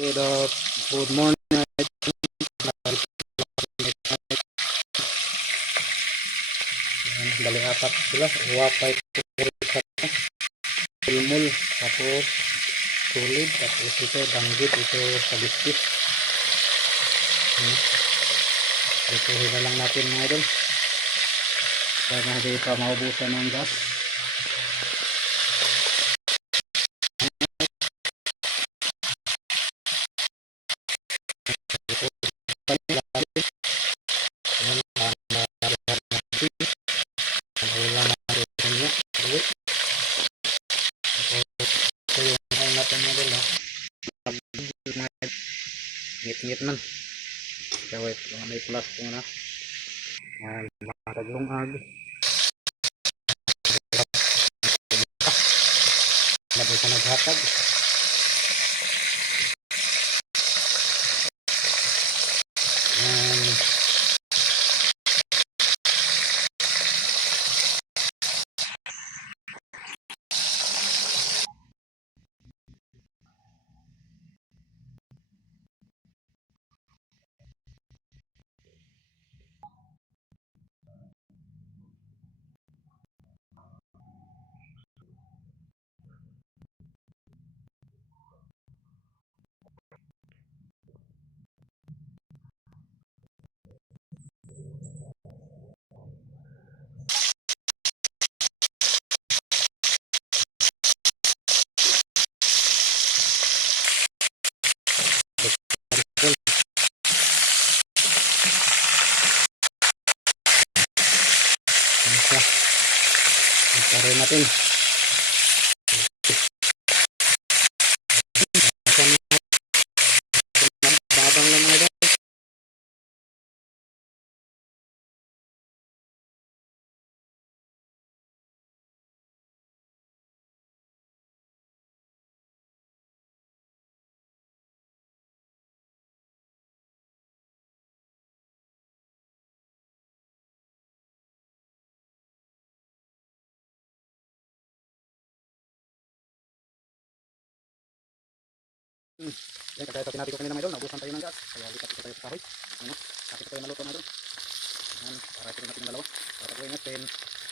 Good morning. Bali apat sila. Wapay ilmul. Tapos tulid. Tapos ito danggit. Ito sabiskit. Ito hila lang natin mga idol. Para hindi pa maubusan ng gas. Ngit-ngit man. So wait, may plus po na. Yan, mataglong ag. Labay sa naghatag. Yan. Taruhin natin. Babang lang mga idol. Yan, kagaya sa sinabi ko kanina mga idol, naubusan tayo ng gas. Kaya lipat ito tayo sa kahoy. Ano? Kapit tayo maluto mga idol. Yan, para ito natin yung dalawa. Para gawin natin.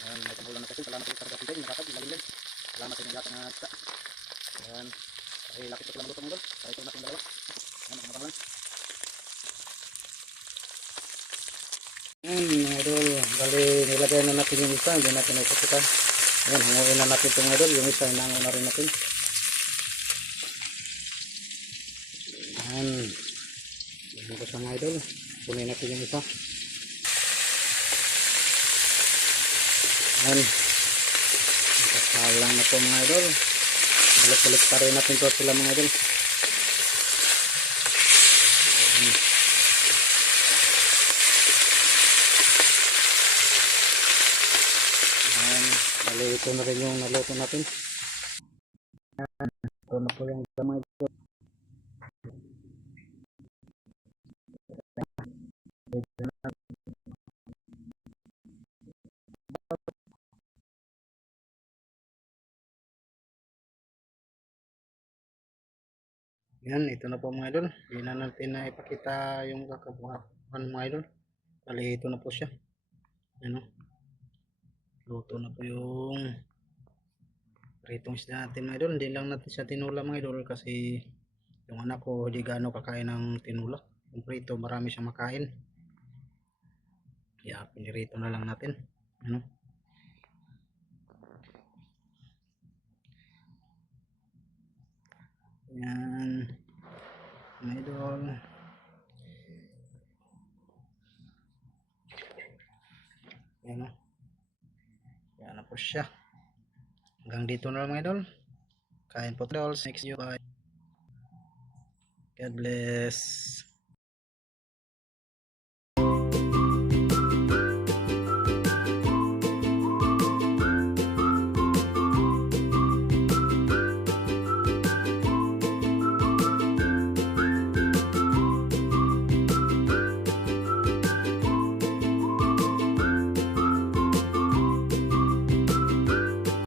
Yan, may pamulan na kasi. Salamat sa mga kapitay, nakatag, ilalim. Salamat sa inyong lahat ng isa. Yan, ay lapit ito sila maluto mga idol. Para ito natin yung dalawa. Yan, makamabang lang. Yan mga idol, bali nilagay na natin yung isa. Hindi natin ipapita. Yan, hanguin na natin ito mga idol. Yung isa, hinango na rin natin. Yan, yan ko sa mga idol. Punin natin yung isa. Yan, nakasalang na po mga idol. Balik-balik pa rin natin to sila mga idol. Yan, bali ito na rin yung naluto natin. Yan, ito na po yung mga idol. Yan, ito na po mga idol. Hindi na natin na ipakita yung kakabuhan mga idol. Bali ito na po siya. Yan o. Luto na po yung pritong isda natin mga idol. Hindi lang natin siya tinula mga idol kasi yung anak ko hindi gaano kakain ng tinula. Yung prito marami siyang makain. Kaya pinirito na lang natin. Ano? Yan. Mga idol. Yan o. Yan na po siya. Hanggang dito na lang mga idol. Kain po idol. Next you. Bye. God bless.